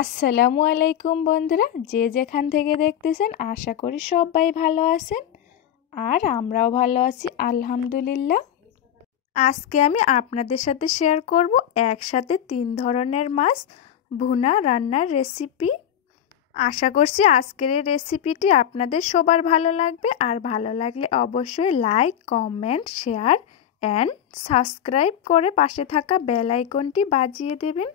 আসসালামু আলাইকুম বন্ধুরা, যে যেখান থেকে দেখতেছেন আশা করি সবাই ভালো আছেন। আর আমরাও ভালো আছি আলহামদুলিল্লাহ। আজকে আমি আপনাদের সাথে শেয়ার করব একসাথে 3 ধরনের মাছ ভুনা রান্নার রেসিপি। আশা করছি আজকের এই রেসিপিটি আপনাদের সবার ভালো লাগবে। আর ভালো লাগলে অবশ্যই like, comment, share and subscribe করে পাশে থাকা বেল আইকনটি বাজিয়ে দেবেন।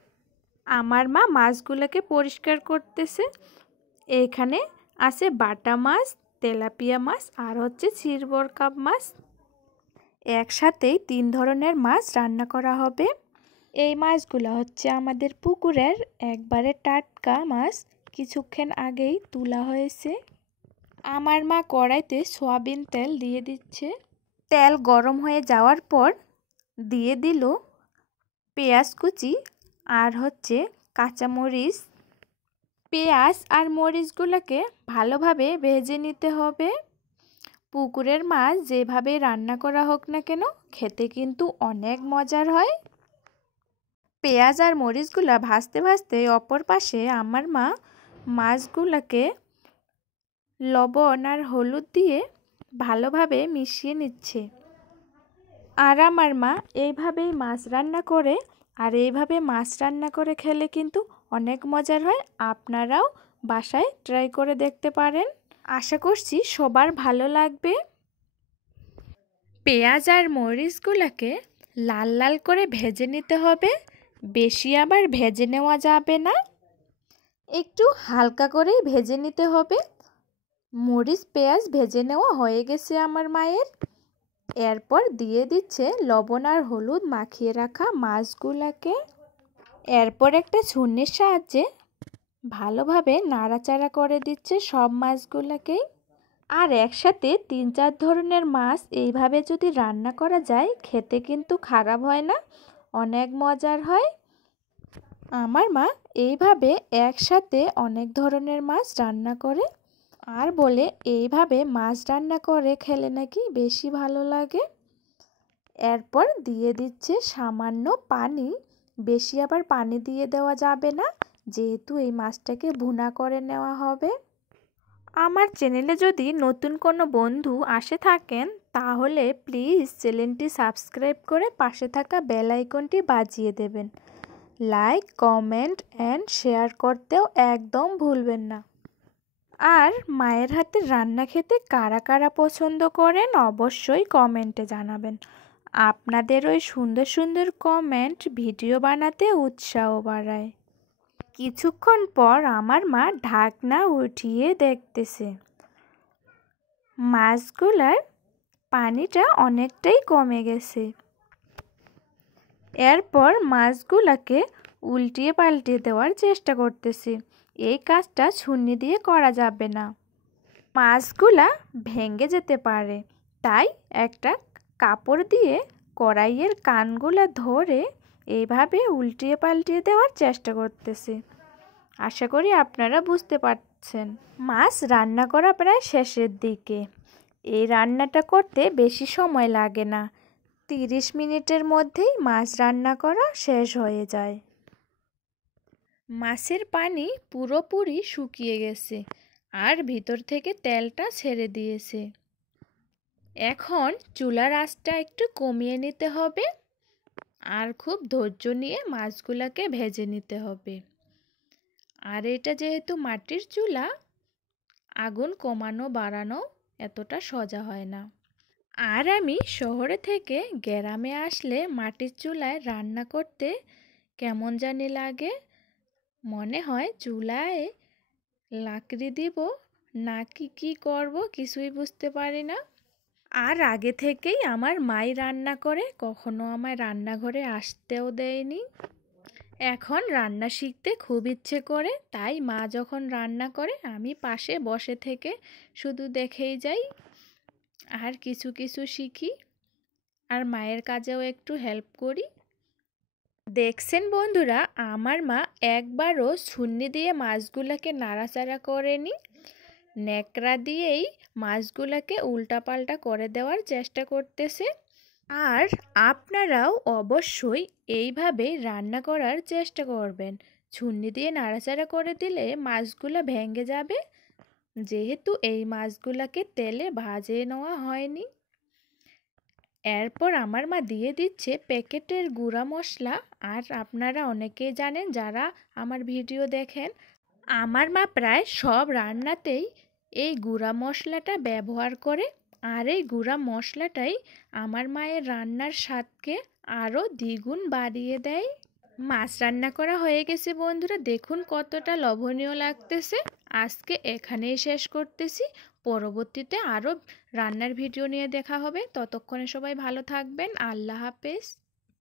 আমার মা মাছগুলোকে পরিষ্কার করতেছে। এখানে আছে বাটা মাছ, তেলাপিয়া মাছ আর হচ্ছে সিলভার কাপ মাছ। একসাথেই 3 ধরনের মাছ রান্না করা হবে। এই মাছগুলো হচ্ছে আমাদের পুকুরের একবারে টাটকা মাছ, কিছুক্ষণ আগেই তোলা হয়েছে। আমার মা কড়াইতে সয়াবিন তেল দিয়ে দিচ্ছে। তেল গরম হয়ে যাওয়ার পর দিয়ে দিল পেঁয়াজ কুচি আর হচ্ছে কাঁচামরিচ। পেঁয়াজ আর মরিচগুলোকে ভালোভাবে ভেজে নিতে হবে। পুকুরের মাছ যেভাবে রান্না করা হোক না কেন, খেতে কিন্তু অনেক মজার হয়। পেঁয়াজ আর মরিচগুলো ভাজতে ভাজতে অপর পাশে আমার মা মাছগুলোকে লবণ আর হলুদ দিয়ে ভালোভাবে মিশিয়ে নিচ্ছে। আর আমার মা এইভাবেই মাছ রান্না করে, আর এইভাবে মাছ রান্না করে খেলে কিন্তু অনেক মজার হয়। আপনারাও বাসায় ট্রাই করে দেখতে পারেন। আশা করছি সবার ভালো লাগবে। পেঁয়াজ আর মরিচগুলোকে লাল লাল করে ভেজে নিতে হবে, বেশি আবার ভেজে নেওয়া যাবে না, একটু হালকা করেই ভেজে নিতে হবে। মরিচ পেঁয়াজ ভেজে নেওয়া হয়ে গেছে আমার মায়ের। এরপর দিয়ে দিচ্ছে লবণ আর হলুদ মাখিয়ে রাখা মাছগুলোকে। এরপর একটা ছুরির সাহায্যে ভালোভাবে নাড়াচাড়া করে দিচ্ছে সব মাছগুলোকেই। আর একসাথে 3-4 ধরনের মাছ এইভাবে যদি রান্না করা যায়, খেতে কিন্তু খারাপ হয় না, অনেক মজার হয়। আমার মা এইভাবে একসাথে অনেক ধরনের মাছ রান্না করে, আর বলে এইভাবে মাছ রান্না করে খেলে নাকি বেশি ভালো লাগে। এরপর দিয়ে দিচ্ছে সামান্য পানি, বেশি আবার পানি দিয়ে দেওয়া যাবে না, যেহেতু এই মাছটাকে ভুনা করে নেওয়া হবে। আমার চ্যানেলে যদি নতুন কোনো বন্ধু আসে থাকেন, তাহলে প্লিজ চ্যানেলটি সাবস্ক্রাইব করে পাশে থাকা বেল আইকনটি বাজিয়ে দেবেন। লাইক, কমেন্ট অ্যান্ড শেয়ার করতেও একদম ভুলবেন না। আর মায়ের হাতের রান্না খেতে কারা কারা পছন্দ করেন অবশ্যই কমেন্টে জানাবেন। আপনাদের ওই সুন্দর সুন্দর কমেন্ট ভিডিও বানাতে উৎসাহ বাড়ায়। কিছুক্ষণ পর আমার মা ঢাকনা উঠিয়ে দেখতেছে মাছগুলার পানিটা অনেকটাই কমে গেছে। এরপর মাছগুলাকে উল্টিয়ে পাল্টিয়ে দেওয়ার চেষ্টা করতেছি। এই কাজটা ছুরি দিয়ে করা যাবে না, মাছগুলা ভেঙে যেতে পারে। তাই একটা কাপড় দিয়ে কড়াইয়ের কানগুলা ধরে এইভাবে উল্টিয়ে পাল্টিয়ে দেওয়ার চেষ্টা করতেছি। আশা করি আপনারা বুঝতে পারছেন। মাছ রান্না করা প্রায় শেষের দিকে। এই রান্নাটা করতে বেশি সময় লাগে না, 30 মিনিটের মধ্যেই মাছ রান্না করা শেষ হয়ে যায়। মাছের পানি পুরোপুরি শুকিয়ে গেছে আর ভিতর থেকে তেলটা ছেড়ে দিয়েছে। এখন চুলার আঁচটা একটু কমিয়ে নিতে হবে আর খুব ধৈর্য নিয়ে মাছগুলোকে ভেজে নিতে হবে। আর এটা যেহেতু মাটির চুলা, আগুন কমানো বাড়ানো এতটা সোজা হয় না। আর আমি শহরে থেকে গ্রামে আসলে মাটির চুলায় রান্না করতে কেমন জানি লাগে, মনে হয় চুলায় লাকড়ি দিব নাকি কি করব কিছুই বুঝতে পারি না। আর আগে থেকেই আমার মাই রান্না করে, কখনো আমায় রান্নাঘরে আসতেও দেয়নি। এখন রান্না শিখতে খুব ইচ্ছে করে, তাই মা যখন রান্না করে আমি পাশে বসে থেকে শুধু দেখেই যাই আর কিছু কিছু শিখি, আর মায়ের কাজেও একটু হেল্প করি। দেখছেন বন্ধুরা, আমার মা একবারও ছুরি দিয়ে মাছগুলোকে নাড়াচাড়া করেনি, ন্যাকড়া দিয়েই মাছগুলোকে উল্টাপাল্টা করে দেওয়ার চেষ্টা করতেছে। আর আপনারাও অবশ্যই এইভাবে রান্না করার চেষ্টা করবেন, ছুরি দিয়ে নাড়াচাড়া করে দিলে মাছগুলো ভেঙে যাবে, যেহেতু এই মাছগুলোকে তেলে ভাজে নেওয়া হয়নি। এরপর আমার মা দিয়ে দিচ্ছে প্যাকেটের গুঁড়া মশলা। আর আপনারা অনেকেই জানেন যারা আমার ভিডিও দেখেন, আমার মা প্রায় সব রান্নাতেই এই গুঁড়া মশলাটা ব্যবহার করে। আর এই গুঁড়া মশলাটাই আমার মায়ের রান্নার স্বাদকে আরও দ্বিগুণ বাড়িয়ে দেয়। মাছ রান্না করা হয়ে গেছে বন্ধুরা, দেখুন কতটা লোভনীয় লাগতেছে। আজকে এখানেই শেষ করতেছি, পরবর্তীতে আরও রান্নার ভিডিও নিয়ে দেখা হবে। ততক্ষণে সবাই ভালো থাকবেন। আল্লাহ হাফেজ।